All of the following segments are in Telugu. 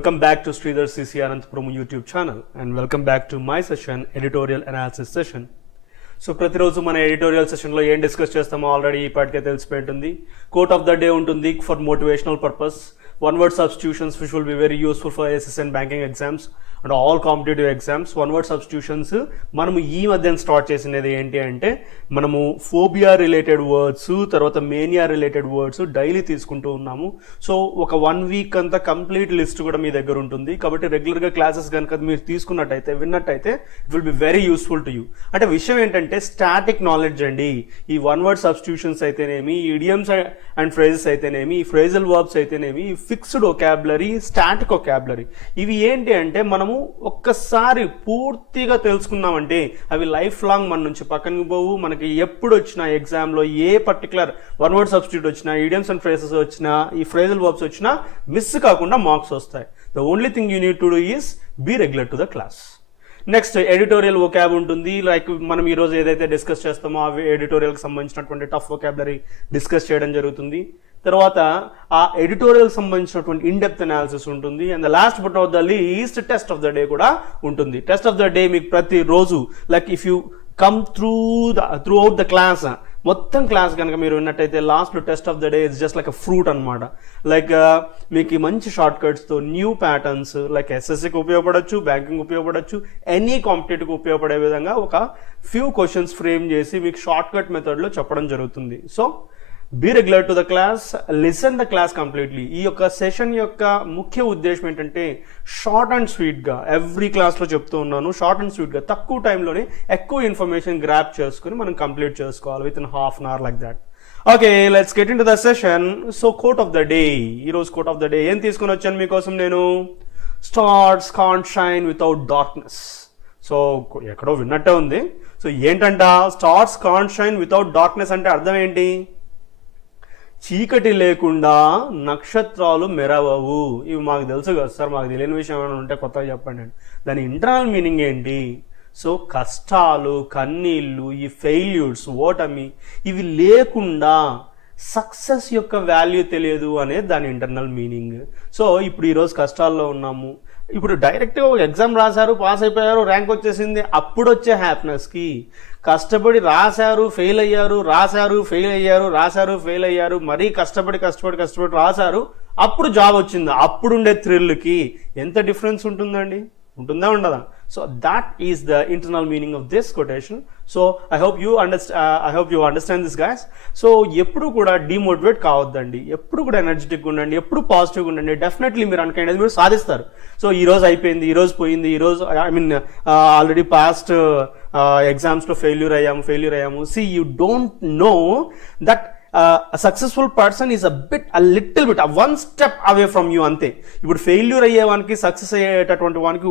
Welcome back to Sridhar CC Ananthapuram YouTube channel and welcome back to my session, editorial analysis session. So ప్రతిరోజు మన ఎడిటోరియల్ సెషన్లో ఏం డిస్కస్ చేస్తామో ఆల్రెడీ ఇప్పటికే తెలిసిపోయి ఉంటుంది. కోట్ ఆఫ్ ద డే ఉంటుంది for motivational purpose, one word substitutions which will be very useful for SSC and banking exams and all competitive exams. One word substitutions మనము ఈ మధ్యన స్టార్ట్ చేసినది ఏంటి అంటే మనము ఫోబియా రిలేటెడ్ వర్డ్స్, తర్వాత మేనియా రిలేటెడ్ వర్డ్స్ డైలీ తీసుకుంటూ ఉన్నాము. సో ఒక 1 వీక్ అంతా కంప్లీట్ లిస్ట్ కూడా మీ దగ్గర ఉంటుంది. కాబట్టి రెగ్యులర్గా క్లాసెస్ కనుక మీరు తీసుకున్నట్టయితే విన్నట్టయితే it will be very useful to you. అంటే విషయం ఏంటంటే స్టాటిక్ నాలెడ్జ్ అండి. ఈ వన్ వర్డ్ సబ్స్టిట్యూషన్స్ అయితేనేమి, ఇడియమ్స్ అండ్ ఫ్రేజెస్ అయితేనేమి, ఫ్రేజల్ వర్బ్స్ అయితేనేమి, ఫిక్స్డ్ వొకాబులరీ, స్టాటిక్ వొకాబులరీ, ఇవి ఏంటి అంటే మనము ఒక్కసారి పూర్తిగా తెలుసుకున్నామంటే అవి లైఫ్ లాంగ్ మన నుంచి పక్కనకి పోవు. మనకి ఎప్పుడు వచ్చినా ఎగ్జామ్లో a particular one word substitute వచ్చినా, ఇడియమ్స్ అండ్ ఫ్రేజెస్ వచ్చినా, ఈ ఫ్రేజల్ వర్బ్స్ వచ్చినా మిస్ కాకుండా మార్క్స్ వస్తాయి. The only thing you need to do is be regular to the class. Next editorial vocab ఉంటుంది. లైక్ మనం ఈరోజు ఏదైతే డిస్కస్ చేస్తామో అవి ఎడిటోరియల్కి సంబంధించినటువంటి టఫ్ వొకాబులరీ డిస్కస్ చేయడం జరుగుతుంది. తర్వాత ఆ ఎడిటోరియల్ సంబంధించినటువంటి ఇన్ డెప్త్ అనాలిసిస్ ఉంటుంది. And the last but of the least test of the day కూడా ఉంటుంది. టెస్ట్ ఆఫ్ ద డే మీకు ప్రతిరోజు like if you come throughout the class, మొత్తం క్లాస్ కనుక మీరు విన్నట్టయితే last test of the day is just like a fruit అనమాట. లైక్ మీకు మంచి షార్ట్ కట్స్తో న్యూ ప్యాటర్న్స్ లైక్ ఎస్ఎస్సికి ఉపయోగపడవచ్చు, బ్యాంకింగ్ ఉపయోగపడవచ్చు, ఎనీ కాంపిటేటివ్కి ఉపయోగపడే విధంగా ఒక ఫ్యూ క్వశ్చన్స్ ఫ్రేమ్ చేసి మీకు షార్ట్ కట్ మెథడ్లో చెప్పడం జరుగుతుంది. So be regular to the class, listen the class completely. ఈ యొక్క సెషన్ యొక్క ముఖ్య ఉద్దేశం ఏంటంటే షార్ట్ అండ్ స్వీట్గా ఎవ్రీ క్లాస్లో చెప్తూ ఉన్నాను. షార్ట్ అండ్ స్వీట్గా తక్కువ టైంలోనే ఎక్కువ ఇన్ఫర్మేషన్ గ్రాప్ చేసుకుని మనం కంప్లీట్ చేసుకోవాలి within half an hour like that. Okay, let's get into the session. So quote of the day, ఈరోజు కోట్ ఆఫ్ ద డే ఏం తీసుకుని వచ్చాను మీకోసం నేను? Stars can't shine without darkness. So ఎక్కడో విన్నట్టే ఉంది. సో ఏంటంట stars can't shine without darkness అంటే అర్థం ఏంటి? చీకటి లేకుండా నక్షత్రాలు మెరవవు. ఇవి మాకు తెలుసు కదా సార్, మాకు తెలియని విషయం ఏమైనా ఉంటే కొత్తగా చెప్పండి. దాని ఇంటర్నల్ మీనింగ్ ఏంటి? సో కష్టాలు, కన్నీళ్ళు, ఈ ఫెయిల్యూర్స్, ఓటమి, ఇవి లేకుండా సక్సెస్ యొక్క వాల్యూ తెలియదు అనేది దాని ఇంటర్నల్ మీనింగ్. సో ఇప్పుడు ఈరోజు కష్టాల్లో ఉన్నాము, ఇప్పుడు డైరెక్ట్గా ఒక ఎగ్జామ్ రాశారు, పాస్ అయిపోయారు, ర్యాంక్ వచ్చేసింది, అప్పుడు వచ్చే హ్యాపీనెస్కి కష్టపడి రాశారు, ఫెయిల్ అయ్యారు, రాశారు, ఫెయిల్ అయ్యారు, రాశారు, ఫెయిల్ అయ్యారు, మరీ కష్టపడి రాశారు, అప్పుడు జాబ్ వచ్చింది, అప్పుడుండే థ్రిల్కి ఎంత డిఫరెన్స్ ఉంటుందండి? ఉంటుందా ఉండదా? So that is the internal meaning of this quotation. So I hope you understand this guys. So ఎప్పుడు కూడా డిమోటివేట్ కావద్దండి, ఎప్పుడు కూడా ఎనర్జెటిక్గా ఉండండి, ఎప్పుడు పాజిటివ్గా ఉండండి. డెఫినెట్లీ మీరు అనుకునేది మీరు సాధిస్తారు. సో ఈ రోజు అయిపోయింది, ఈ రోజు పోయింది, ఈ రోజు ఆల్రెడీ పాస్ట్ ఎగ్జామ్స్లో ఫెయిల్యూర్ అయ్యాము. See you don't know that a successful person is a little bit one step away from you అంతే. ఇప్పుడు ఫెయిల్యూర్ అయ్యేవానికి సక్సెస్ అయ్యేటటువంటి వానికి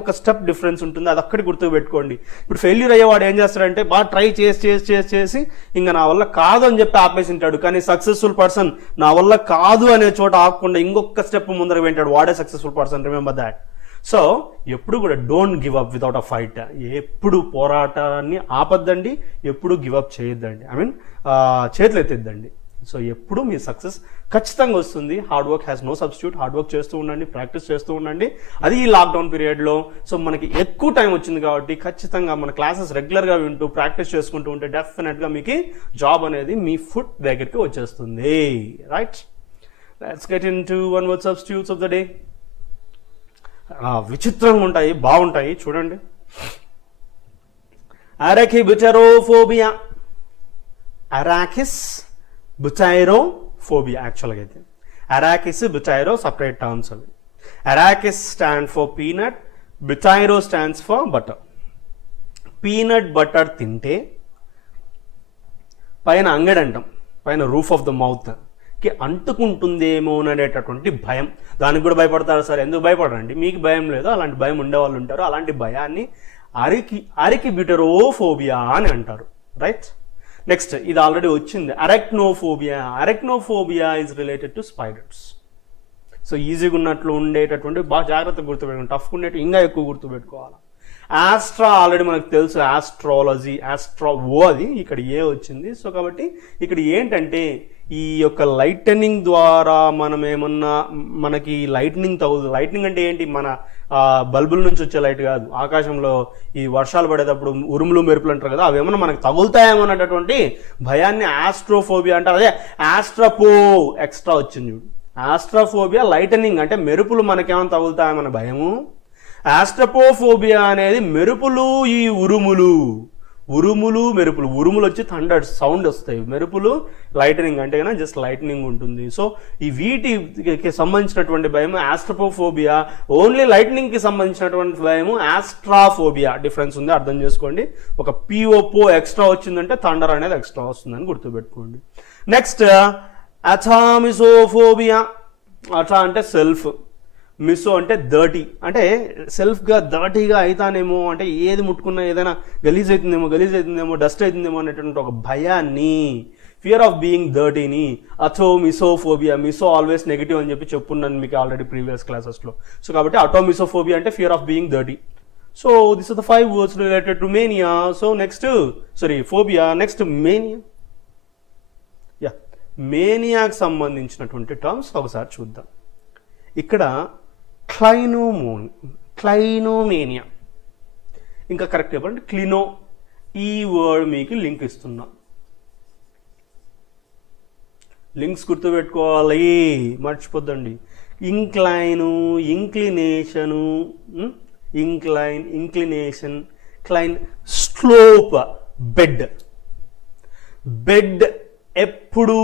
ఒక స్టెప్ డిఫరెన్స్ ఉంటుంది, అది అక్కడి గుర్తు పెట్టుకోండి. ఇప్పుడు ఫెయిల్యూర్ అయ్యేవాడు ఏం చేస్తాడంటే బాగా ట్రై చేసి ఇంకా నా వల్ల కాదు అని చెప్పి ఆపేసింటాడు. కానీ సక్సెస్ఫుల్ పర్సన్ నా వల్ల కాదు అనే చోట ఆపకుండా ఇంకొక స్టెప్ ముందరకు వెంటాడు. వాడే successful person, remember that. So ఎప్పుడు కూడా don't give up without a fight. ఎప్పుడు పోరాటాన్ని ఆపద్దండి, ఎప్పుడు గివ్ అప్ చేయొద్దండి, చేతులు ఎత్తేద్దండి. సో ఎప్పుడు మీ సక్సెస్ ఖచ్చితంగా వస్తుంది. Hard work has no substitute. Hard work చేస్తూ ఉండండి, ప్రాక్టీస్ చేస్తూ ఉండండి. అది ఈ లాక్డౌన్ పీరియడ్లో సో మనకి ఎక్కువ టైం వచ్చింది కాబట్టి ఖచ్చితంగా మన క్లాసెస్ రెగ్యులర్గా వింటూ ప్రాక్టీస్ చేసుకుంటూ ఉంటే డెఫినెట్గా మీకు జాబ్ అనేది మీ ఫుట్ దగ్గరికి వచ్చేస్తుంది. Right, let's get in to one word substitutes of the day. విచిత్రంగా ఉంటాయి, బాగుంటాయి, చూడండి. అరాకిబుటెరోఫోబియా, అరాకిస్ బుటైరోఫోబియా. యాక్చువల్గా అయితే అరాకిస్, బుటైరో సపరేట్ టర్మ్స్ అవి. Arachis stand for peanut, butyro stands for butter. Peanut butter తింటే పైన అంగడంటాం, పైన రూఫ్ ఆఫ్ ద మౌత్ కి అంటుకుంటుందేమో అనేటటువంటి భయం. దానికి కూడా భయపడతారు సార్, ఎందుకు భయపడరండి? మీకు భయం లేదు, అలాంటి భయం ఉండేవాళ్ళు ఉంటారు. అలాంటి భయాన్ని అరికిబుటెరోఫోబియా అని అంటారు. రైట్, నెక్స్ట్ ఇది ఆల్రెడీ వచ్చింది, arachnophobia. Arachnophobia is related to spiders. So ఈజీగా ఉన్నట్లు ఉండేటటువంటి బాగా జాగ్రత్తగా గుర్తుపెట్టుకోండి, టఫ్గా ఉండేట్టు ఇంకా ఎక్కువ గుర్తుపెట్టుకోవాలి. ఆస్ట్రా ఆల్రెడీ మనకు తెలుసు, ఆస్ట్రాలజీ, అది ఇక్కడ ఏ వచ్చింది. సో కాబట్టి ఇక్కడ ఏంటంటే ఈ యొక్క లైటనింగ్ ద్వారా మనం ఏమన్నా మనకి లైట్నింగ్ తగులుతుంది. లైట్నింగ్ అంటే ఏంటి? మన బల్బుల నుంచి వచ్చే లైట్ కాదు. ఆకాశంలో ఈ వర్షాలు పడేటప్పుడు ఉరుములు మెరుపులు అంటారు కదా, అవి ఏమన్నా మనకు తగులుతాయేమో అన్నటువంటి భయాన్ని ఆస్ట్రోఫోబియా అంటారు. అదే ఆస్ట్రపో ఎక్స్ట్రా వచ్చింది చూడు. ఆస్ట్రోఫోబియా లైటనింగ్ అంటే మెరుపులు మనకేమైనా తగులుతాయేమన్న భయము. ఆస్ట్రపోఫోబియా అనేది మెరుపులు, ఈ ఉరుములు మెరుపులు. ఉరుములు వచ్చి థండర్ సౌండ్ వస్తాయి, మెరుపులు లైటనింగ్ అంటే కన్నా జస్ట్ లైటనింగ్ ఉంటుంది. సో ఈ వీటికి సంబంధించినటువంటి భయం ఆస్ట్రపోఫోబియా. ఓన్లీ లైటనింగ్కి సంబంధించినటువంటి భయం ఆస్ట్రాఫోబియా. డిఫరెన్స్ ఉంది, అర్థం చేసుకోండి. ఒక పిఓపో ఎక్స్ట్రా వచ్చిందంటే థండర్ అనేది ఎక్స్ట్రా వస్తుందని గుర్తుపెట్టుకోండి. నెక్స్ట్ అథామిసోఫోబియా. అథా అంటే సెల్ఫ్, మిసో అంటే డర్టీ, అంటే సెల్ఫ్గా డర్టీగా అవుతానేమో, అంటే ఏది ముట్టుకున్నా ఏదైనా గలీజ్ అవుతుందేమో డస్ట్ అవుతుందేమో అనేటువంటి ఒక భయాన్ని, ఫియర్ ఆఫ్ బీయింగ్ డర్టీని అథోమిసోఫోబియా. మిసో ఆల్వేస్ నెగిటివ్ అని చెప్పి చెప్పున్నాను మీకు ఆల్రెడీ ప్రీవియస్ క్లాసెస్లో. సో కాబట్టి అథోమిసోఫోబియా అంటే fear of being dirty. So this are the 5 words related to mania. So next phobia. Next mania. మేనియాకి సంబంధించినటువంటి టర్మ్స్ ఒకసారి చూద్దాం. ఇక్కడ క్లైనోమేనియా, ఇంకా కరెక్ట్ చెప్పండి క్లినో. ఈ వర్డ్ మీకు లింక్ ఇస్తున్నా, లింక్స్ గుర్తుపెట్టుకోవాలి, మర్చిపోద్దండి. Inclination, cline, slope, bed. ఎప్పుడు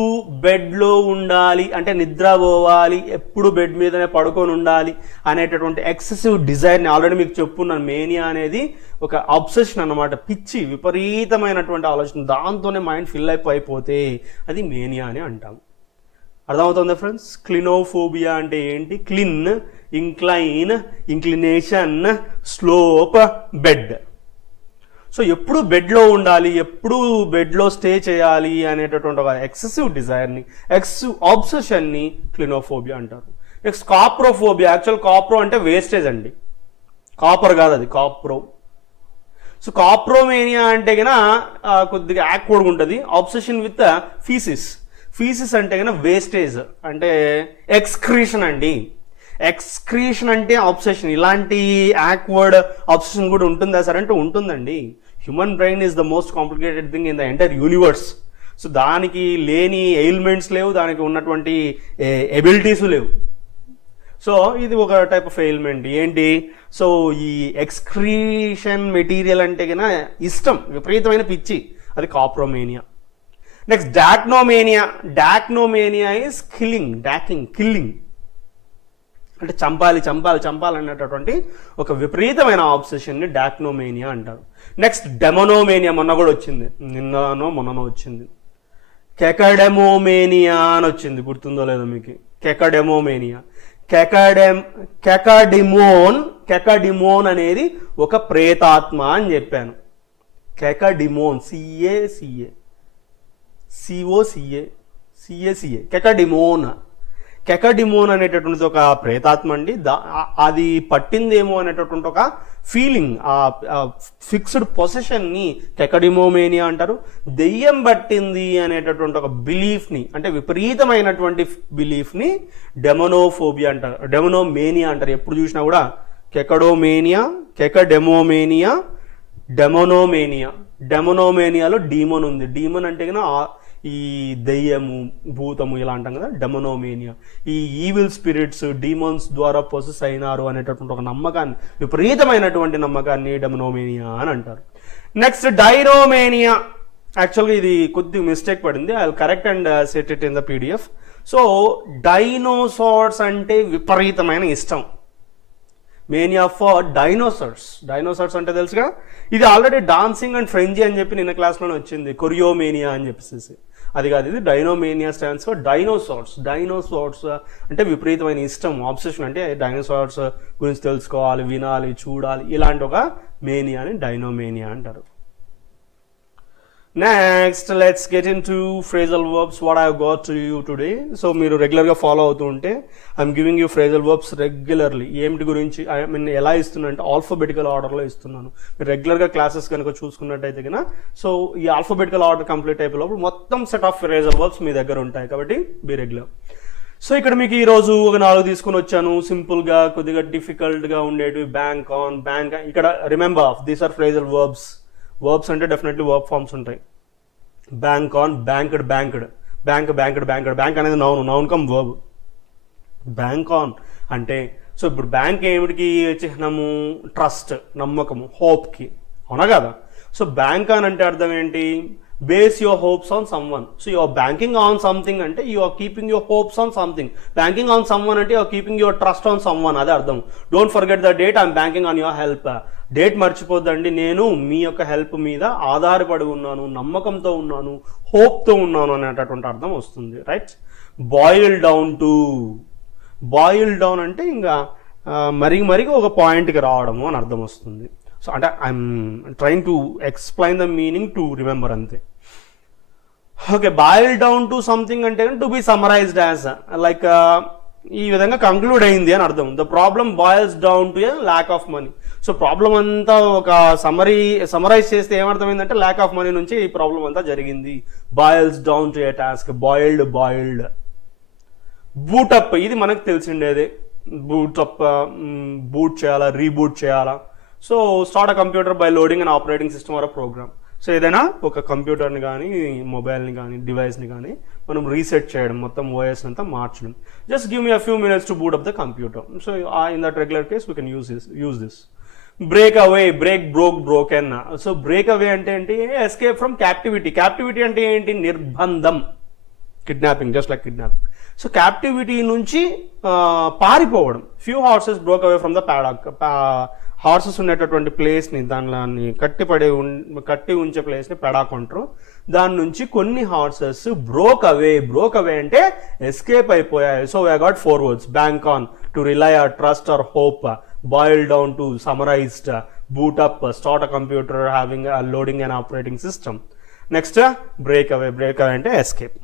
బెడ్లో ఉండాలి అంటే నిద్ర పోవాలి, ఎప్పుడు బెడ్ మీదనే పడుకొని ఉండాలి అనేటటువంటి ఎక్సెసివ్ డిజైర్ని ఆల్రెడీ మీకు చెప్పున్నాను. మేనియా అనేది ఒక అబ్సెషన్ అన్నమాట, పిచ్చి, విపరీతమైనటువంటి ఆలోచన, దాంతోనే మైండ్ ఫిల్ అయిపోతే అది మేనియా అని అంటాం. అర్థమవుతుందా ఫ్రెండ్స్? క్లినోఫోబియా అంటే ఏంటి? Kline, inclination, slope, bed. So ఎప్పుడు బెడ్లో ఉండాలి, ఎప్పుడు బెడ్లో స్టే చేయాలి అనేటటువంటి ఒక ఎక్సెసివ్ డిజైర్ని, ఎక్సెసివ్ ఆబ్సెషన్ని క్లినోఫోబియా అంటారు. నెక్స్ట్ కాప్రోఫోబియా. యాక్చువల్ కాప్రో అంటే వేస్టేజ్ అండి, కాపర్ కాదు అది, కాప్రో. సో కాప్రోమేనియా అంటే కన్నా కొద్దిగా యాక్వర్డ్గా ఉంటుంది. ఆబ్సెషన్ విత్ ఫీసిస్ అంటే కన్నా వేస్టేజ్ అంటే ఎక్స్క్రీషన్ అండి. ఎక్స్క్రీషన్ అంటే ఆబ్సెషన్. ఇలాంటి యాక్వర్డ్ ఆబ్సెషన్ కూడా ఉంటుందా సార్ అంటే ఉంటుందండి. Human brain is the most complicated thing in the entire universe. So దానికి లేని ఎయిల్మెంట్స్ లేవు, దానికి ఉన్నటువంటి ఎబిలిటీస్ లేవు. సో ఇది ఒక టైప్ ఆఫ్ ఎయిల్మెంట్. ఏంటి? సో ఈ ఎక్స్క్రీషన్ మెటీరియల్ అంటే కన్నా ఇష్టం, విపరీతమైన పిచ్చి, అది కాప్రోమేనియా. నెక్స్ట్ డాక్నోమేనియా ఈజ్ కిల్లింగ్ అంటే చంపాలి అన్నటువంటి ఒక విపరీతమైన ఆబ్సెషన్ని డాక్నోమేనియా అంటారు. నెక్స్ట్ డెమోనోమేనియా, మొన్ననో వచ్చింది. కెకడెమోమేనియా అని వచ్చింది, గుర్తుందో లేదో మీకు? కెకడిమోన్ అనేది ఒక ప్రేతాత్మ అని చెప్పాను. కెకడిమోన్, కెకడిమోన్ అనేటటువంటి ఒక ప్రేతాత్మ అండి. అది పట్టిందేమో అనేటటువంటి ఒక ఫీలింగ్, ఆ ఫిక్స్డ్ పొసెషన్ని కెకడిమోమేనియా అంటారు. దెయ్యం పట్టింది అనేటటువంటి ఒక బిలీఫ్ని, అంటే విపరీతమైనటువంటి బిలీఫ్ని డెమోనోఫోబియా అంటారు, డెమోనోమేనియా అంటారు. ఎప్పుడు చూసినా కూడా కెకడెమోమేనియా, డెమోనోమేనియాలో డీమన్ ఉంది. డీమన్ అంటే కన్నా ఈ దెయ్యము, భూతము ఇలా అంటాం కదా, డెమోనోమేనియా. ఈ ఈవిల్ స్పిరిట్స్, డీమన్స్ ద్వారా పొసెస్ అయినారు అనేటటువంటి ఒక నమ్మకాన్ని, విపరీతమైనటువంటి నమ్మకాన్ని డెమోనోమేనియా అని అంటారు. నెక్స్ట్ డైనోమేనియా. యాక్చువల్గా ఇది కొద్దిగా మిస్టేక్ పడింది, I will correct and set it in the PDF. So dinosaurs అంటే విపరీతమైన ఇష్టం. మేనియా ఫర్ డైనోసార్స్ అంటే తెలుసుగా, ఇది ఆల్రెడీ డాన్సింగ్ అండ్ ఫ్రెంజీ అని చెప్పి నిన్న క్లాస్లోనే వచ్చింది, కొరియోమేనియా అని చెప్పేసి. అది కాదు, ఇది డైనోమేనియా స్టాండ్స్ ఫర్ డైనోసార్స్ అంటే విపరీతమైన ఇష్టం, ఆబ్సెషన్. అంటే డైనోసార్స్ గురించి తెలుసుకోవాలి, వినాలి, చూడాలి, ఇలాంటి ఒక మేనియాని డైనోమేనియా అంటారు. Next let's get in to phrasal verbs what I got to you today. So మీరు రెగ్యులర్గా ఫాలో అవుతూ ఉంటే I'm giving you phrasal verbs regularly. ఏమిటి గురించి ఐ మీన్ ఎలా ఇస్తున్నా అంటే ఆల్ఫాబెటికల్ ఆర్డర్లో ఇస్తున్నాను. మీరు రెగ్యులర్గా క్లాసెస్ కనుక చూసుకున్నట్టయితే కనుక సో ఈ ఆల్ఫాబెటికల్ ఆర్డర్ కంప్లీట్ అయిపోయినప్పుడు మొత్తం సెట్ ఆఫ్ ఫ్రేజల్ వర్బ్స్ మీ దగ్గర ఉంటాయి కాబట్టి బీ రెగ్యులర్. సో ఇక్కడ మీకు ఈ రోజు ఒక 4 తీసుకొని వచ్చాను, సింపుల్ గా కొద్దిగా డిఫికల్ట్ గా ఉండేవి. Bank on, bank. ఇక్కడ remember these are phrasal verbs. Verbs అంటే డెఫినెట్లీ వర్బ్ ఫార్మ్స్ ఉంటాయి. Bank on, banked, banked, bank, banked, banked. Bank అనేది noun cum verb. Bank on అంటే సో ఇప్పుడు బ్యాంక్ ఏమిటికి చిహ్నము? ట్రస్ట్, నమ్మకము, హోప్ కి, అవునా కదా? సో బ్యాంక్ ఆన్ అంటే అర్థం ఏంటి? Base your hopes on someone. So your banking on something అంటే you are keeping your hopes on something. Banking on someone అంటే you are keeping your trust on someone, అదే అర్థం. Don't forget the date, I'm banking on your help. Date మర్చిపోద్దండి, నేను మీ యొక్క హెల్ప్ మీద ఆధారపడి ఉన్నాను, నమ్మకంతో ఉన్నాను, హోప్తో ఉన్నాను అనేటటువంటి అర్థం వస్తుంది, right? Boil down to, boil down అంటే ఇంకా మరిగి ఒక పాయింట్కి రావడము అని అర్థం వస్తుంది. సో అంటే I'm trying to explain the meaning to remember అంతే. Okay, boil down to something అంటే to be summarized as like ఈ విధంగా కంక్లూడ్ అయింది అని అర్థం. The problem boils down to a lack of money. So problem అంతా ఒక సమరైజ్ చేస్తే ఏమర్థమైందంటే ల్యాక్ ఆఫ్ మనీ నుంచి ఈ ప్రాబ్లం అంతా జరిగింది. Boils down to a task, boiled. Boot up, ఇది మనకు తెలిసిండేదే. బూటప్, బూట్ చేయాలా, రీబూట్ చేయాలా. So start a computer by loading and operating system or program. So ఏదైనా ఒక కంప్యూటర్ని కానీ, మొబైల్ని కానీ, డివైస్ని కానీ మనం రీసెట్ చేయడం, మొత్తం ఓఎస్ అంతా మార్చడం. Just give me a few minutes to boot up the computer. So in that regular case we can use this. Break away, break, broken. So break away అంటే ఏంటి? Escape from captivity. క్యాప్టివిటీ అంటే ఏంటి? నిర్బంధం, kidnapping, just like kidnapping. So captivity నుంచి పారిపోవడం. Few horses broke away from the paddock. Horses ఉండేటటువంటి ప్లేస్ని, దానిని కట్టి ఉంచే ప్లేస్ని పెడాక్ అంటారు. దాని నుంచి కొన్ని హార్సెస్ బ్రోక్ అవే అంటే ఎస్కేప్ అయిపోయాయి. So I got 4 words. Bank on, to rely or trust or hope. Boil down to, summarized. Boot up, start a computer having loading and operating system. Next break away అంటే escape.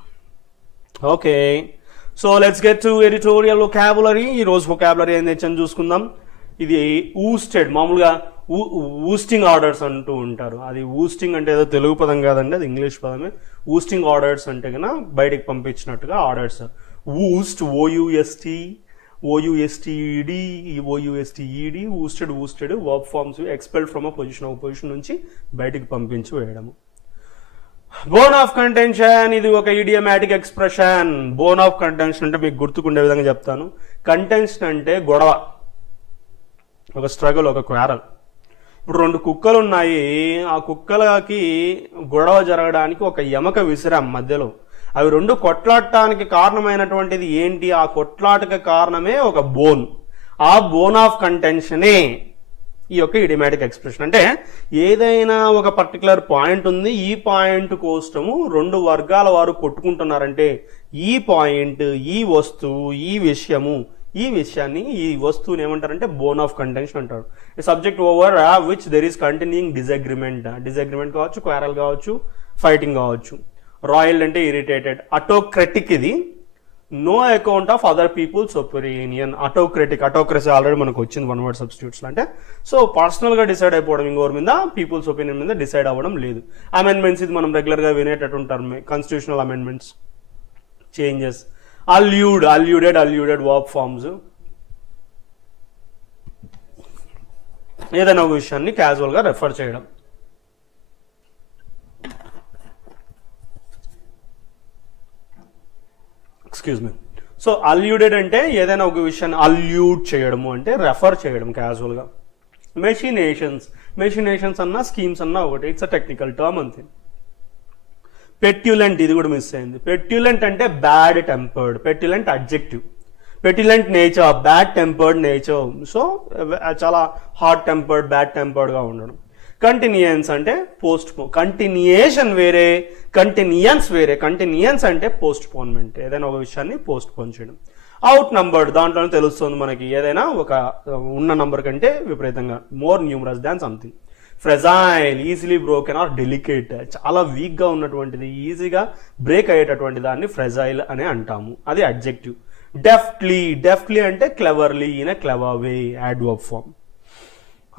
Okay, so let's get to editorial vocabulary. ఈ రోజు వొకాబులరీ ఏం తెచ్చని చూసుకుందాం. ఇది ఊస్టెడ్, మామూలుగా ఊస్టింగ్ ఆర్డర్స్ అంటూ ఉంటారు. అది ఊస్టింగ్ అంటే ఏదో తెలుగు పదం కాదండి, అది ఇంగ్లీష్ పదమే. ఊస్టింగ్ ఆర్డర్స్ అంటే కన్నా బయటికి పంపించినట్టుగా orders. Oust, O U S T E D, ousted verb forms. Expelled from a position, ఒక పొజిషన్ నుంచి బయటికి పంపించి వేయడము. బోన్ ఆఫ్ కంటెన్షన్, ఇది ఒక idiomatic expression. Bone of contention అంటే మీకు గుర్తుకుండే విధంగా చెప్తాను. కంటెన్షన్ అంటే గొడవ, ఒక స్ట్రగుల్, ఒక క్వారల్. ఇప్పుడు 2 కుక్కలు ఉన్నాయి, ఆ కుక్కలకి గొడవ జరగడానికి ఒక ఎమక విసిరాం మధ్యలో. అవి 2 కొట్లాడటానికి కారణమైనటువంటిది ఏంటి? ఆ కొట్లాటకి కారణమే ఒక బోన్. ఆ బోన్ ఆఫ్ కంటెన్షనే ఈ యొక్క ఇడియమాటిక్ ఎక్స్ప్రెషన్. అంటే ఏదైనా ఒక పర్టికులర్ పాయింట్ ఉంది, ఈ పాయింట్ కోసము 2 వర్గాల వారు కొట్టుకుంటున్నారంటే ఈ పాయింట్, ఈ వస్తువు, ఈ విషయాన్ని, ఈ వస్తువుని ఏమంటారంటే బోన్ ఆఫ్ కంటెన్షన్ అంటారు. Subject over which there is continuing disagreement కావచ్చు, క్వారల్ కావచ్చు, ఫైటింగ్ కావచ్చు. రాయల్ అంటే ఇరిటేటెడ్. అటోక్రటిక్, ఇది no account of other people's opinion. Autocracy already మనకు వచ్చింది 1 word సబ్స్టిట్యూట్స్. అంటే సో పర్సనల్ గా డిసైడ్ అయిపోవడం, ఇంకోరి మీద, పీపుల్స్ ఒపీనియన్ మీద డిసైడ్ అవ్వడం లేదు. అమెండ్మెంట్స్, ఇది మనం రెగ్యులర్ గా వినేటటువంటి term. Constitutional amendments, changes. Alluded verb forms. ఏదైనా ఒక విషయాన్ని క్యాజువల్ గా రెఫర్ చేయడం. Excuse me. సో అల్యూడెడ్ అంటే ఏదైనా ఒక విషయాన్ని అల్యూడ్ చేయడము, అంటే రెఫర్ చేయడం క్యాజువల్ గా. మెషినేషన్స్ అన్నా, స్కీమ్స్ అన్నా ఒకటి. ఇట్స్ అ టెక్నికల్ టర్మ్ అంతే. పెట్యులెంట్, ఇది కూడా మిస్ అయింది. పెట్యులెంట్ అంటే bad tempered. Petulant adjective. Petulant nature, bad tempered nature. So చాలా హాట్ టెంపర్డ్, బ్యాడ్ టెంపర్డ్ గా ఉండడం. కంటిన్యూయన్స్ అంటే పోస్ట్ పోన్. కంటిన్యూయేషన్ వేరే, కంటిన్యూయన్స్ వేరే. కంటిన్యూయన్స్ అంటే పోస్ట్ పోన్మెంట్, ఏదైనా ఒక విషయాన్ని పోస్ట్ పోన్ చేయడం. అవుట్ నంబర్డ్, దాంట్లోనే తెలుస్తుంది మనకి ఏదైనా ఒక ఉన్న నంబర్ కంటే విపరీతంగా, more numerous than something. Fragile, easily broken or delicate, చాలా వీక్గా ఉన్నటువంటిది, ఈజీగా బ్రేక్ అయ్యేటటువంటి దాన్ని ఫ్రెజైల్ అని అంటాము. అది అడ్జెక్టివ్. డెఫ్ట్లీ అంటే cleverly, in a clever way, adverb form.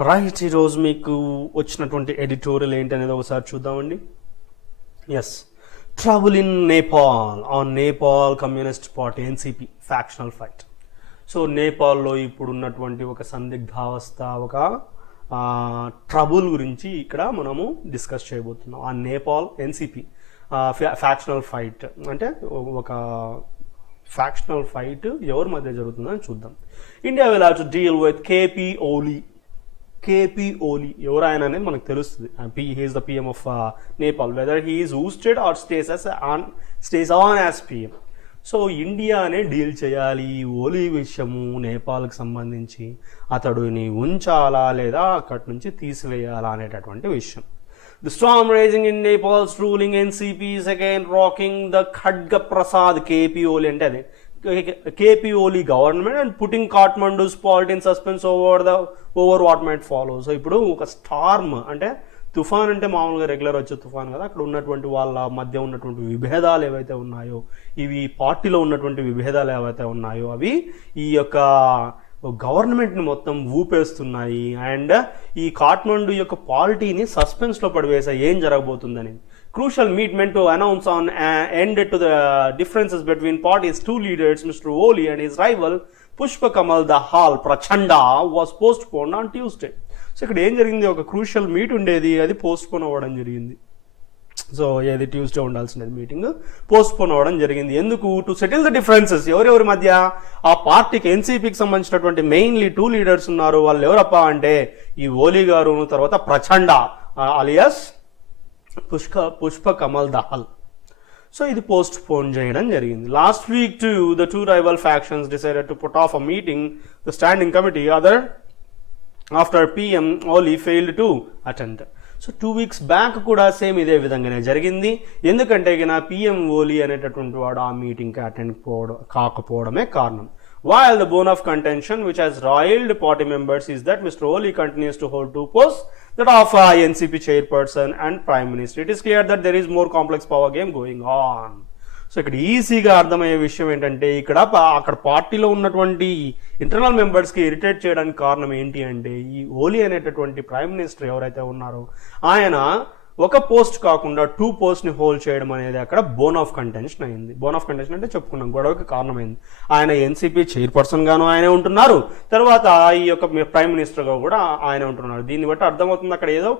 Right, ఈరోజు మీకు వచ్చినటువంటి ఎడిటోరియల్ ఏంటి అనేది ఒకసారి చూద్దామండి. Yes, trouble in Nepal on Nepal communist party NCP factional fight. So నేపాల్లో ఇప్పుడు ఉన్నటువంటి ఒక సందిగ్ధావస్థ, ఒక ట్రబుల్ గురించి ఇక్కడ మనము డిస్కస్ చేయబోతున్నాం. ఆ నేపాల్ ఎన్సిపి ఫ్యాక్షనల్ ఫైట్ అంటే ఒక ఫ్యాక్షనల్ ఫైట్ ఎవరి మధ్య జరుగుతుందని చూద్దాం. India will have to deal with KP Oli ఎవరు ఆయన అనేది మనకు తెలుస్తుంది. He's the PM of Nepal, whether he's ousted or stays on as PM. So ఇండియానే డీల్ చేయాలి ఓలీ విషయము, నేపాల్కి సంబంధించి అతడిని ఉంచాలా లేదా అక్కడి నుంచి తీసివేయాలా అనేటటువంటి విషయం. The storm raging in Nepal's ruling NCP is again rocking the Khadga Prasad KP Oli అంటే అది KP Oli government and putting Kathmandu's polity in suspense over what might follow. So ఇప్పుడు ఒక స్టార్మ్ అంటే తుఫాన్ అంటే మామూలుగా రెగ్యులర్ వచ్చే తుఫాన్ కదా, అక్కడ ఉన్నటువంటి వాళ్ళ మధ్య ఉన్నటువంటి విభేదాలు ఏవైతే ఉన్నాయో, ఇవి పార్టీలో ఉన్నటువంటి విభేదాలు ఏవైతే ఉన్నాయో అవి ఈ యొక్క గవర్నమెంట్ని మొత్తం ఊపేస్తున్నాయి. అండ్ ఈ కాఠ్మండు యొక్క పాలిటీని సస్పెన్స్లో పడివేసాయి ఏం జరగబోతుందని. Crucial meet meant to announce on end to the differences between parties' two leaders, Mr. Oli and his rival Pushpa Kamal Dahal Prachanda, was postponed on Tuesday. So ఇక్కడ ఏం జరిగింది, ఒక క్రూషల్ మీట్ ఉండేది, అది పోస్ట్పోన్ అవ్వడం జరిగింది. సో ఏది ట్యూస్డే ఉండాల్సినది మీటింగ్ పోస్ట్పోన్ అవ్వడం జరిగింది. ఎందుకు? To settle the differences. ఎవరెవరి మధ్య? ఆ పార్టీకి ఎన్సీపీకి సంబంధించినటువంటి మెయిన్లీ 2 లీడర్స్ ఉన్నారు. వాళ్ళు ఎవరప్పా అంటే ఈ ఓలీ గారు, తర్వాత ప్రచండ అలియాస్ పుష్ప కమల్ దహల్. సో ఇది పోస్ట్ పోన్ చేయడం జరిగింది. Last week to the 2 rival factions decided to put off a meeting, the standing committee, after PM Oli failed to attend. So 2 weeks back కూడా సేమ్ ఇదే విధంగానే జరిగింది. ఎందుకంటే పిఎం ఓలీ అనేటటువంటి వాడు ఆ మీటింగ్కి అటెండ్ కాకపోవడమే కారణం. While the bone of contention which has riled party members is that Mr. Oli continues to hold 2 posts, that of NCP chairperson and prime minister. It is clear that there is more complex power game going on. So ఇక్కడ ఈజీగా అర్థమయ్యే విషయం ఏంటంటే అక్కడ పార్టీలో ఉన్నటువంటి ఇంటర్నల్ మెంబర్స్కి ఇరిటేట్ చేయడానికి కారణం ఏంటి అంటే ఈ ఓలీ అనేటటువంటి ప్రైమ్ మినిస్టర్ ఎవరైతే ఉన్నారో ఆయన ఒక పోస్ట్ కాకుండా 2 పోస్ట్ని హోల్డ్ చేయడం అనేది అక్కడ బోన్ ఆఫ్ కంటెన్షన్ అయింది. బోన్ ఆఫ్ కంటెన్షన్ అంటే చెప్పుకున్నాం, గొడవకి కారణమైంది. ఆయన ఎన్సీపీ చైర్పర్సన్ గాను ఆయనే ఉంటున్నారు, తర్వాత ఈ యొక్క ప్రైమ్ మినిస్టర్గా కూడా ఆయన ఉంటున్నారు. దీన్ని బట్టి అర్థమవుతుంది అక్కడ ఏదో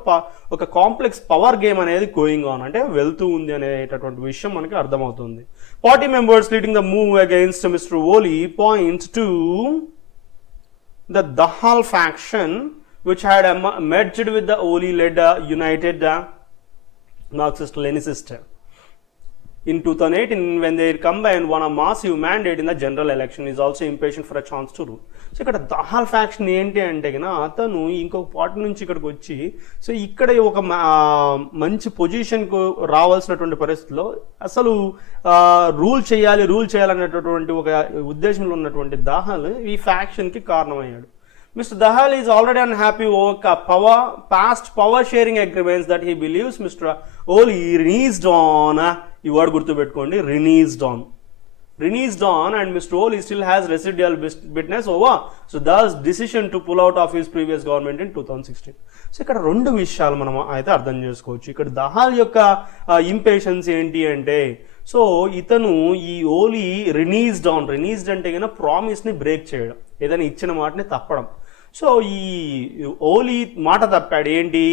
ఒక కాంప్లెక్స్ పవర్ గేమ్ అనేది గోయింగ్ ఆన్, అంటే వెళ్తూ ఉంది అనేటటువంటి విషయం మనకి అర్థమవుతుంది. Party members leading the move against mister Oli points to the Dahal faction which had merged with the Oli-led United Marxist-Leninist in 2008 when they combined won a massive mandate in the general election, is also impatient for a chance to rule. So ఇక్కడ దహాల్ ఫ్యాక్షన్ ఏంటి అంటే అతను ఇంకొక పార్టీ నుంచి ఇక్కడికి వచ్చి సో ఇక్కడ ఒక మంచి పొజిషన్కు రావాల్సినటువంటి పరిస్థితిలో అసలు రూల్ చేయాలనేటటువంటి ఒక ఉద్దేశంలో ఉన్నటువంటి దహాల్ ఈ ఫ్యాక్షన్కి కారణమయ్యాడు. Mr. Dahal is already unhappy over past power sharing agreements that he believes Mr. Oli reneged on. ఈ వర్డ్ గుర్తుపెట్టుకోండి, reneged on, and Mr. Oli still has residual bitterness over so thus decision to pull out of his previous government in 2016. So ఇక్కడ 2 విషయాలు మనం అయితే అర్థం చేసుకోవచ్చు. ఇక్కడ దహాల్ యొక్క ఇంపేషన్స్ ఏంటి అంటే సో ఇతను ఈ ఓలీ reneged అంటే ప్రామిస్ని బ్రేక్ చేయడం, ఏదైనా ఇచ్చిన మాటని తప్పడం. సో ఈ ఓలీ మాట తప్పాడు ఏంటి,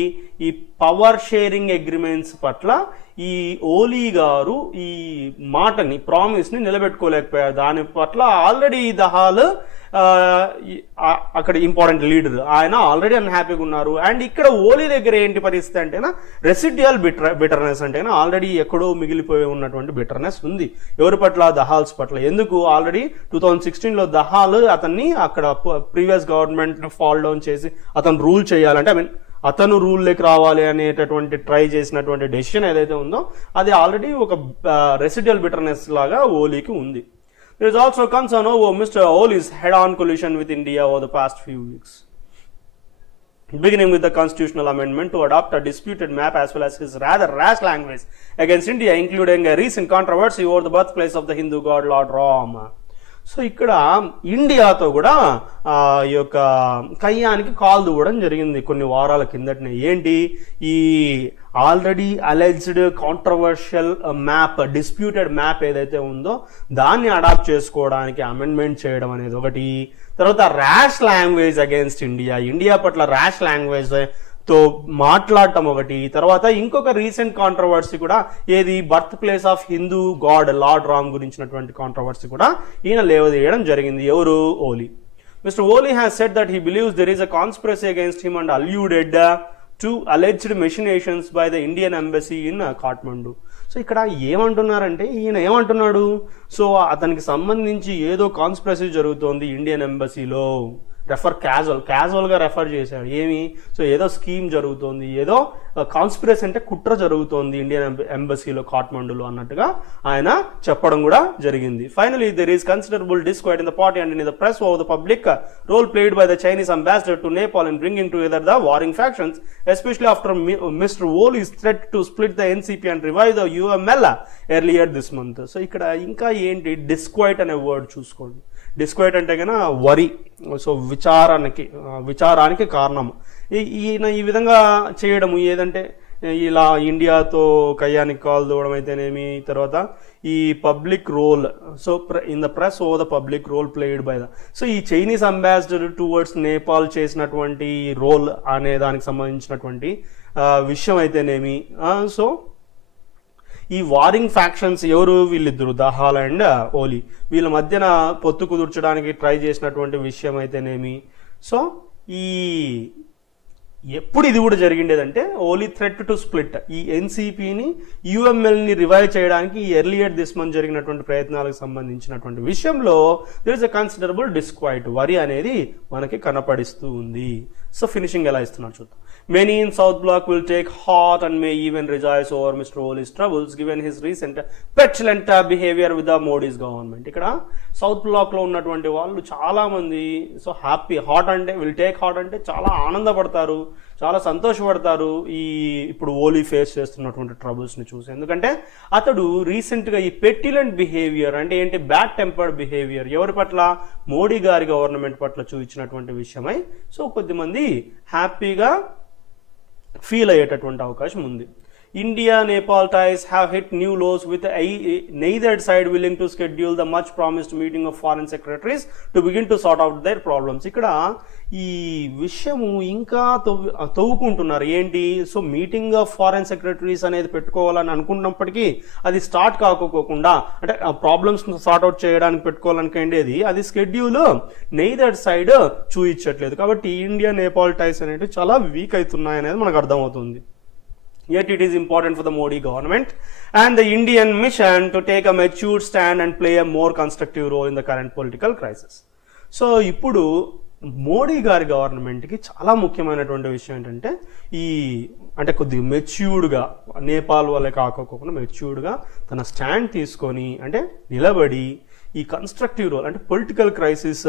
ఈ పవర్ షేరింగ్ అగ్రిమెంట్స్ పట్ల ఈ ఓలీ గారు ఈ మాటని ప్రామిస్ని నిలబెట్టుకోలేకపోయారు. దాని పట్ల ఆల్రెడీ దహాల్ అక్కడ ఇంపార్టెంట్ లీడర్ ఆయన ఆల్రెడీ అన్హ్యాపీగా ఉన్నారు. అండ్ ఇక్కడ ఓలీ దగ్గర ఏంటి పరిస్థితి అంటేనా రెసిడ్యుయల్ బిటర్నెస్ అంటేనా ఆల్రెడీ ఎక్కడో మిగిలిపోయి ఉన్నటువంటి బిటర్నెస్ ఉంది. ఎవరి పట్ల? దహాల్స్ పట్ల. ఎందుకు? ఆల్రెడీ 2016లో దహాల్ అతన్ని అక్కడ ప్రీవియస్ గవర్నమెంట్ ఫాల్ డౌన్ చేసి అతను రూల్ చేయాలంటే అతను రూల్లోకి రావాలి అనేటటువంటి ట్రై చేసినటువంటి డెసిషన్ ఏదైతే ఉందో అది ఆల్రెడీ ఒక రెసిడ్యుయల్ బిటర్నెస్ లాగా ఓలీకి ఉంది. There is also concern over Mr. Oli's head-on collision with India over the past few weeks. beginning with the constitutional amendment to adopt a disputed map as well as his rather rash language against India, including a recent controversy over the birthplace of the Hindu god Lord Rama. So ఇక్కడ ఇండియాతో కూడా ఈ యొక్క కయ్యానికి కాల్ దువ్వడం జరిగింది కొన్ని వారాల కిందటనే. ఏంటి, ఈ already alleged controversial map, disputed map ఏదైతే ఉందో దాన్ని అడాప్ట్ చేసుకోవడానికి అమెండ్మెంట్ చేయడం అనేది ఒకటి. తర్వాత rash language against India, India పట్ల ర్యాష్ లాంగ్వేజ్ తో మాట్లాడటం ఒకటి. తర్వాత ఇంకొక రీసెంట్ కాంట్రవర్సీ కూడా, ఏది birth place of Hindu god lord Ram గురించినటువంటి కాంట్రవర్సీ కూడా ఈయన లేవదీయడం జరిగింది. ఎవరు? Oli. Mister Oli has said that he believes there is a conspiracy against him and alluded to alleged machinations by the Indian embassy in Kathmandu. So ఇక్కడ ఏమంటున్నారంటే, ఈయన ఏమంటున్నాడు, సో అతనికి సంబంధించి ఏదో కాన్స్పిరసీ జరుగుతోంది ఇండియన్ ఎంబసీలో. క్యాజువల్గా రెఫర్ చేశాడు. ఏమి, సో ఏదో స్కీమ్ జరుగుతోంది, ఏదో కాన్స్పిరసీ అంటే కుట్ర జరుగుతోంది ఇండియన్ ఎంబసీలో కాఠ్మండులో అన్నట్టుగా ఆయన చెప్పడం కూడా జరిగింది. Finally there is considerable disquiet in the party and in the press over the public role played by the Chinese ambassador to Nepal in bringing together the warring factions, especially after mister Oli's threat to split the NCP and revive the UML earlier this month. So ఇక్కడ ఇంకా ఏంటి, డిస్క్వైట్ అనే వర్డ్ చూసుకోండి. డిస్క్వైట్ అంటే కన్నా వరి, సో విచారానికి కారణం. ఈయన ఈ విధంగా చేయడము ఏదంటే, ఇలా ఇండియాతో కయ్యానికి కాల్ దూవడం అయితేనేమి, తర్వాత ఈ public role, so in the press over the public role played by the, so ఈ చైనీస్ అంబాసిడర్ టువర్డ్స్ నేపాల్ చేసినటువంటి రోల్ అనే దానికి సంబంధించినటువంటి విషయం అయితేనేమి. సో ఈ వారింగ్ ఫ్యాక్షన్స్ ఎవరు, వీళ్ళిద్దరు, దహాల్ అండ్ ఓలీ, వీళ్ళ మధ్యన పొత్తు కుదుర్చడానికి ట్రై చేసినటువంటి విషయం అయితేనేమి. సో ఈ ఎప్పుడు ఇది కూడా జరిగిండేదంటే, ఓలీ థ్రెట్ టు స్ప్లిట్ ఈ ఎన్సీపీని యుఎంఎల్ని రివైవ్ చేయడానికి ఎర్లియర్ దిస్ మంత్ జరిగినటువంటి ప్రయత్నాలకు సంబంధించినటువంటి విషయంలో దర్ ఇస్ అ కన్సిడరబుల్ డిస్క్వైట్, వరి అనేది మనకి కనపడిస్తూ ఉంది. సో ఫినిషింగ్ ఎలా ఇస్తున్నారు చూద్దాం. Many in South Bloc will take heart and may even rejoice over Mr. Oli's troubles given his recent petulant behavior with the Modi's government. ఇక్కడ సౌత్ బ్లాక్ లో ఉన్నటువంటి వాళ్ళు చాలా మంది సో హ్యాపీ, హాట్ అంటే విల్ టేక్ హార్ట్ అంటే చాలా ఆనందపడతారు, చాలా సంతోషపడతారు ఈ ఇప్పుడు ఓలీ ఫేస్ చేస్తున్నటువంటి ట్రబుల్స్ ని చూసి. ఎందుకంటే అతడు రీసెంట్ గా ఈ పెటిలెంట్ బిహేవియర్ అంటే ఏంటి, బ్యాడ్ టెంపర్డ్ బిహేవియర్ ఎవరి పట్ల, మోడీ గారి గవర్నమెంట్ పట్ల చూపించినటువంటి విషయమై సో కొద్దిమంది హ్యాపీగా ఫీల్ అయ్యేటటువంటి అవకాశం ఉంది. India Nepal ties have hit new lows with neither side willing to schedule the much promised meeting of foreign secretaries to begin to sort out their problems. ఇక్కడ ఈ విషయము ఇంకా తవ్వుకుంటున్నారు. ఏంటి, so meeting of foreign secretaries అనేది పెట్టుకోవాలని అనుకున్నప్పటికీ అది స్టార్ట్ కాకపోకుండా, అంటే ఆ ప్రాబ్లమ్స్ సార్ట్ అవుట్ చేయడానికి పెట్టుకోవాలనుకుండేది, అది స్కెడ్యూల్ నెయిదర్ సైడ్ చూయించట్లేదు. కాబట్టి ఇండియా నేపాల్ టైస్ అనేవి చాలా వీక్ అవుతున్నాయి అనేది మనకు అర్థమవుతుంది. Yet it is important for the Modi government and the Indian mission to take a mature stand and play a more constructive role in the current political crisis. So ఇప్పుడు మోడీ గారి గవర్నమెంట్కి చాలా ముఖ్యమైనటువంటి విషయం ఏంటంటే, ఈ అంటే కొద్దిగా మెచ్యూర్డ్గా, నేపాల్ వాళ్ళే కాకోకుండా మెచ్యూర్డ్గా తన స్టాండ్ తీసుకొని అంటే నిలబడి ఈ కన్స్ట్రక్టివ్ రోల్ అంటే పొలిటికల్ క్రైసిస్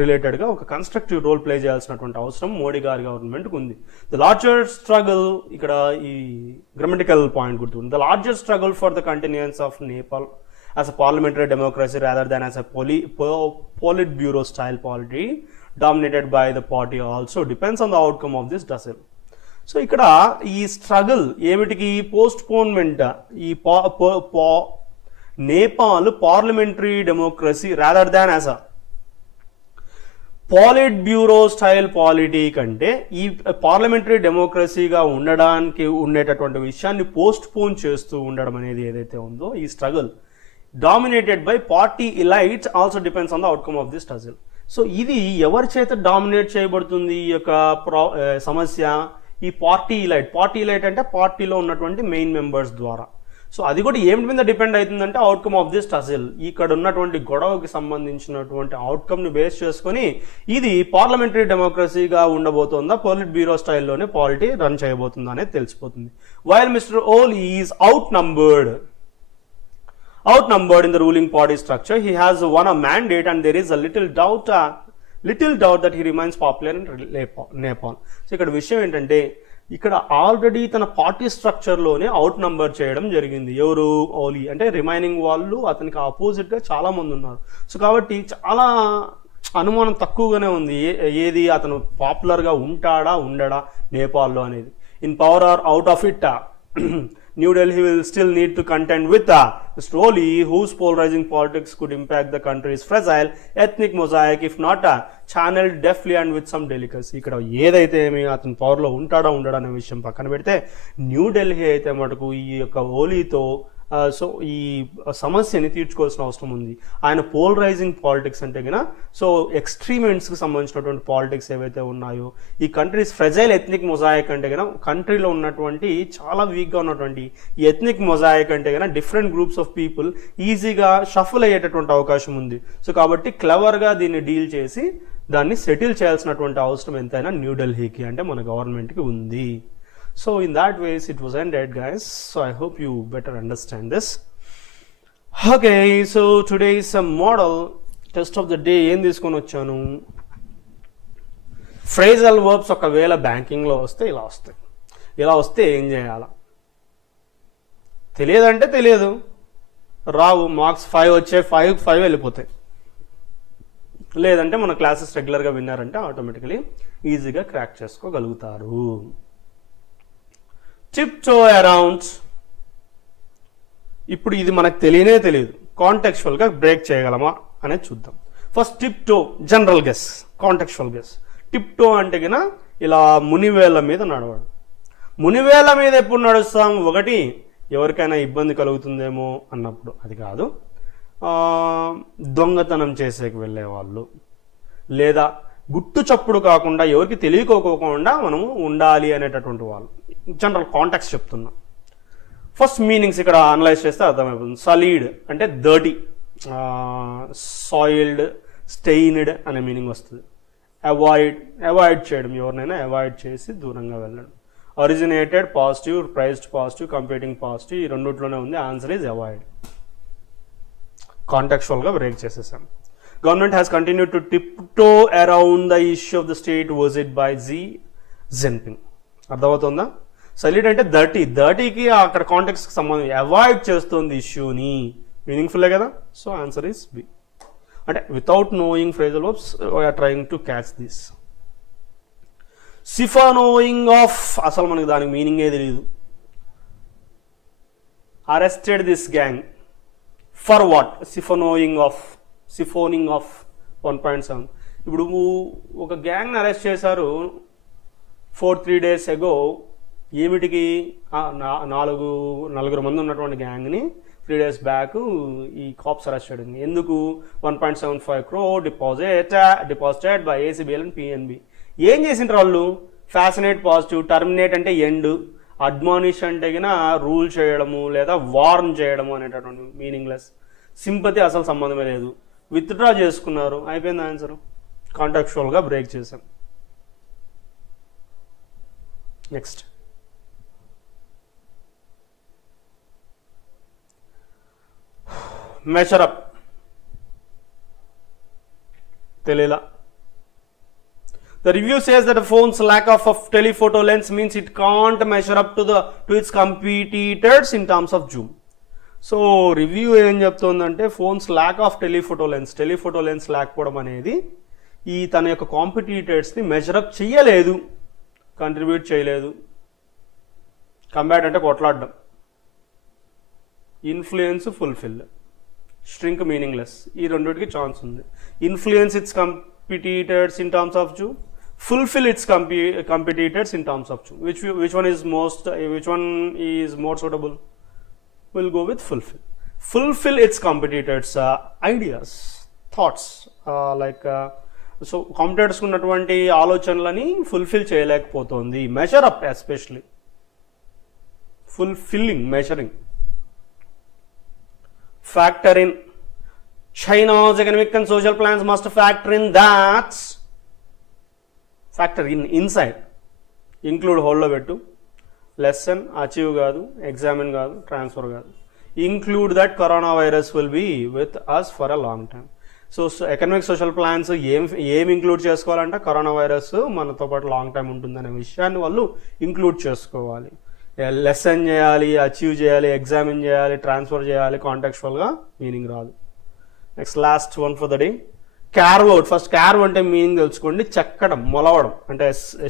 రిలేటెడ్గా ఒక కన్స్ట్రక్టివ్ రోల్ ప్లే చేయాల్సినటువంటి అవసరం మోడీ గారి గవర్నమెంట్కి ఉంది. ద లార్జర్ స్ట్రగుల్, ఇక్కడ ఈ గ్రామటికల్ పాయింట్ గుర్తుంది, the larger struggle for the continuance of Nepal as a parliamentary democracy rather than as a politburo style polity dominated by the party also depends on the outcome of this tussle. So ఇక్కడ ఈ స్ట్రగుల్ ఏమిటికి, పోస్ట్ పోన్మెంట్, ఈ Nepal parliamentary democracy rather than as a politburo style polity కంటే ఈ పార్లమెంటరీ డెమోక్రసీగా ఉండడానికి ఉండేటటువంటి విషయాన్ని పోస్ట్ పోన్ చేస్తూ ఉండడం అనేది ఏదైతే ఉందో, ఈ struggle dominated by party elites also depends on the outcome of this tussle. So ఇది ఎవరి చేత డామినేట్ చేయబడుతుంది ఈ యొక్క సమస్య, ఈ పార్టీ ఇలైట్ అంటే పార్టీలో ఉన్నటువంటి మెయిన్ మెంబర్స్ ద్వారా. సో అది కూడా ఏమిటి మీద డిపెండ్ అవుతుందంటే అవుట్కమ్ ఆఫ్ దిస్ టజిల్, ఇక్కడ ఉన్నటువంటి గొడవకి సంబంధించినటువంటి అవుట్కమ్ ని బేస్ చేసుకుని ఇది పార్లమెంటరీ డెమోక్రసీగా ఉండబోతుందా, పొలిట్ బ్యూరో స్టైల్లోనే పాలిటీ రన్ చేయబోతుందా అనేది తెలిసిపోతుంది. While mister Oli is outnumbered in the ruling party structure, he has won a mandate and there is a little little doubt that he remains popular in Nepal. So ఇక్కడ విషయం ఏంటంటే ఇక్కడ ఆల్రెడీ తన పార్టీ స్ట్రక్చర్లోనే అవుట్ నంబర్ చేయడం జరిగింది. ఎవరు? ఓలీ. అంటే రిమైనింగ్ వాళ్ళు అతనికి ఆపోజిట్గా చాలా మంది ఉన్నారు. సో కాబట్టి చాలా అనుమానం తక్కువగానే ఉంది ఏది అతను పాపులర్గా ఉంటాడా ఉండడా నేపాల్లో అనేది. In power or out of it, New Delhi will still need to contend with Mr. Oli, whose polarizing politics could impact the country's fragile ethnic mosaic if not channeled deftly and with some delicacy. ఇక్కడ ఏదైతే అతను పవర్లో ఉంటాడా ఉండడా అనే విషయం పక్కన పెడితే న్యూ ఢిల్లీ అయితే మటుకు ఈ యొక్క ఓలీతో సో ఈ సమస్యని తీర్చుకోవాల్సిన అవసరం ఉంది. ఆయన పోలరైజింగ్ పాలిటిక్స్ అంటే కనుక సో ఎక్స్ట్రీమెంట్స్కి సంబంధించినటువంటి పాలిటిక్స్ ఏవైతే ఉన్నాయో, ఈ కంట్రీస్ ఫ్రెజైల్ ఎథ్నిక్ మొజాయిక్ అంటే కనుక కంట్రీలో ఉన్నటువంటి చాలా వీక్గా ఉన్నటువంటి ఈ ఎథ్నిక్ మొజాయిక్ అంటే కనుక డిఫరెంట్ గ్రూప్స్ ఆఫ్ పీపుల్ ఈజీగా షఫల్ అయ్యేటటువంటి అవకాశం ఉంది. సో కాబట్టి క్లవర్గా దీన్ని డీల్ చేసి దాన్ని సెటిల్ చేయాల్సినటువంటి అవసరం ఎంతైనా న్యూఢిల్లీకి అంటే మన గవర్నమెంట్కి ఉంది. So in that ways it was ended, guys. So I hope you better understand this. Okay, so today is a model test of the day. ఏం తీసుకొని వచ్చాను? ఫ్రేజల్ వర్బ్స్ ఒకవేళ బ్యాంకింగ్లో వస్తే ఇలా వస్తాయి. ఇలా వస్తే ఏం చేయాలా? తెలియదంటే తెలియదు, రావు, మార్క్స్ 5 వచ్చే 5 వెళ్ళిపోతాయి. లేదంటే మన క్లాసెస్ రెగ్యులర్గా విన్నారంటే ఆటోమేటికలీ ఈజీగా క్రాక్ చేసుకోగలుగుతారు. tiptoe around. ఇప్పుడు ఇది మనకు తెలియదు, కాంటెక్చువల్గా బ్రేక్ చేయగలమా అనేది చూద్దాం. First tiptoe general guess, contextual guess. Tiptoe అంటే కినా ఇలా మునివేళ్ల మీద నడవడం. మునివేళ్ల మీద ఎప్పుడు నడుస్తాం? ఒకటి ఎవరికైనా ఇబ్బంది కలుగుతుందేమో అన్నప్పుడు, అది కాదు. దొంగతనం చేసేకి వెళ్ళే వాళ్ళు, లేదా గుట్టు చప్పుడు కాకుండా ఎవరికి తెలియకోకుండా మనము ఉండాలి అనేటటువంటి వాళ్ళు. జనరల్ కాంటాక్ట్స్ చెప్తున్నా. ఫస్ట్ మీనింగ్స్ ఇక్కడ అనలైజ్ చేస్తే అర్థమైపోతుంది. సలీడ్ అంటే డర్టీ, సాయిల్డ్, స్టెయిన్డ్ అనే మీనింగ్ వస్తుంది. అవాయిడ్ చేయడం, ఎవరినైనా అవాయిడ్ చేసి దూరంగా వెళ్ళడం. Originated positive, prized positive, competing positive, ఈ రెండిట్లోనే ఉంది. Answer is avoid. కాంటాక్చువల్గా బ్రేక్ చేసేసాం. Government has continued to tiptoe around the issue of the state visit by Xi Jinping. అర్థమవుతుందా? సలీడ్ అంటే డర్టీకి అక్కడ కాంటెక్స్కి సంబంధం, అవాయిడ్ చేస్తుంది ఇష్యూని. మీనింగ్ఫుల్లే కదా. So answer is B. అంటే without knowing phrasal verbs we're trying to catch this. Siphoning off, అసలు మనకి దానికి మీనింగే తెలియదు. Arrested this gang for what? Siphoning off 1.7. ఇప్పుడు ఒక గ్యాంగ్ని అరెస్ట్ చేశారు 3 days ago. ఏమిటికి? నలుగురు మంది ఉన్నటువంటి గ్యాంగ్ని 3 days బ్యాక్ ఈ కాప్స్ అరెస్ట్ చేయడం. ఎందుకు? 1.75 crore deposited by ACBL and PNB. ఏం చేసింటారు వాళ్ళు? ఫ్యాసినేట్ పాజిటివ్, టర్మినేట్ అంటే ఎండ్, అడ్మానిష్ అంటే కినా రూల్ చేయడము లేదా వార్న్ చేయడము అనేటటువంటి మీనింగ్లెస్. సింపతి అసలు సంబంధమే లేదు. విత్డ్రా చేసుకున్నారు, అయిపోయింది ఆన్సర్. కాంటాక్చువల్గా బ్రేక్ చేశాం. Next measure up. తెలియలా. The review says that the phone's lack of telephoto lens means it can't measure up to its competitors in terms of zoom. So review ఏం చెప్తుందంటే phones lack of telephoto lens లేకపోవడం అనేది ఈ తన యొక్క కాంపిటీటర్స్ని మెజరప్ చేయలేదు, కంట్రిబ్యూట్ చేయలేదు. కంబ్యాట్ అంటే కొట్లాడడం. ఇన్ఫ్లుయెన్స్, ఫుల్ఫిల్, స్ట్రింక్ మీనింగ్లెస్, ఈ రెండింటికి ఛాన్స్ ఉంది. Influence it's competitors in terms of Jew, fulfill its competitors in terms of Jew. Which one is more suitable? We'll go with fulfill. Fulfill its competitors ideas, thoughts, so competitors ఉన్నటువంటి ఆలోచనలని ఫుల్ఫిల్ చేయలేకపోతుంది. Measure up, especially fulfilling, measuring. Factor in. China's economic and social plans must factor in that. Factor in, inside. Include whole లో పెట్టు. Lesson, achieve కాదు, examine కాదు, transfer కాదు. Include that coronavirus will be with us for a long time. So economic social plans ఏం ఇంక్లూడ్ చేసుకోవాలంటే కరోనా వైరస్ మనతో పాటు లాంగ్ టైం ఉంటుందనే విషయాన్ని వాళ్ళు ఇంక్లూడ్ చేసుకోవాలి. లెసన్ చేయాలి, అచీవ్ చేయాలి, ఎగ్జామిన్ చేయాలి, ట్రాన్స్ఫర్ చేయాలి, కాంటెక్చువల్గా మీనింగ్ రాదు. Next last one for the day, carve out. First carve అంటే మీనింగ్ తెలుసుకోండి. చెక్కడం, మొలవడం, అంటే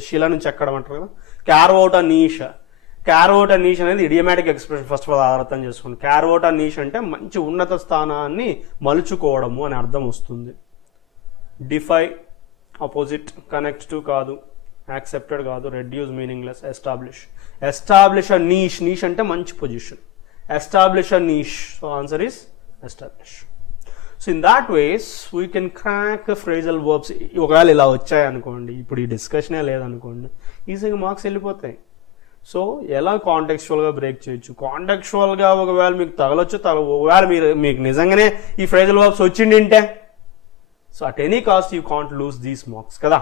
శిలను చెక్కడం అంటారు కదా. క్యార్వ్ అవుట్ ఆ నీష్. క్యార్వ్ అవుట్ ఆ నీష్ అనేది idiomatic expression. First of all అర్థం చేసుకోండి. క్యార్వ్ అవుట్ ఆ నీష్ అంటే మంచి ఉన్నత స్థానాన్ని మలుచుకోవడము అని అర్థం వస్తుంది. డిఫై ఆపోజిట్, కనెక్ట్ టు కాదు, యాక్సెప్టెడ్ కాదు, రెడ్యూస్ మీనింగ్లెస్, ఎస్టాబ్లిష్. ఎస్టాబ్లిష్ అ నీష్. నీష్ అంటే మంచి position. Establish a niche. So answer is establish. So in that ways we can crack phrasal verbs. ఒకవేళ ఇలా వచ్చాయనుకోండి, ఇప్పుడు ఈ డిస్కషనే లేదనుకోండి, ఈజీగా మార్క్స్ వెళ్ళిపోతాయి. సో ఎలా కాంటెక్చువల్గా బ్రేక్ చేయొచ్చు? కాంటెక్చువల్గా ఒకవేళ మీకు తగలొచ్చు, ఒకవేళ మీకు నిజంగానే ఈ ఫ్రేజల్ వర్బ్స్ వచ్చిండింటే, so at any cost you can't lose these marks కదా.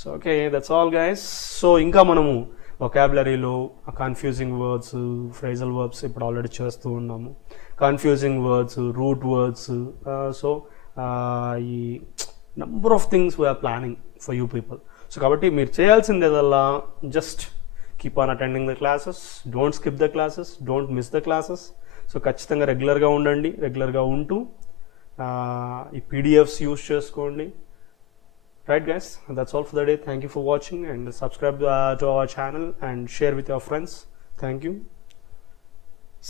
So okay, that's all guys. So ఇంకా మనము వొకాబులరీలో కన్ఫ్యూజింగ్ వర్డ్స్, ఫ్రేజల్ వర్బ్స్ ఇప్పుడు ఆల్రెడీ చేస్తూ ఉన్నాము. Confusing words, root words, so ఈ number of things we're planning for you people. So కాబట్టి మీరు చేయాల్సింది ఏదల్లా just keep on attending the classes, don't skip the classes, don't miss the classes. So ఖచ్చితంగా రెగ్యులర్గా ఉండండి. రెగ్యులర్గా ఉంటూ ఈ పీడిఎఫ్స్ యూస్ చేసుకోండి. Right guys, that's all for the day. Thank you for watching and subscribe to our channel and share with your friends. Thank you.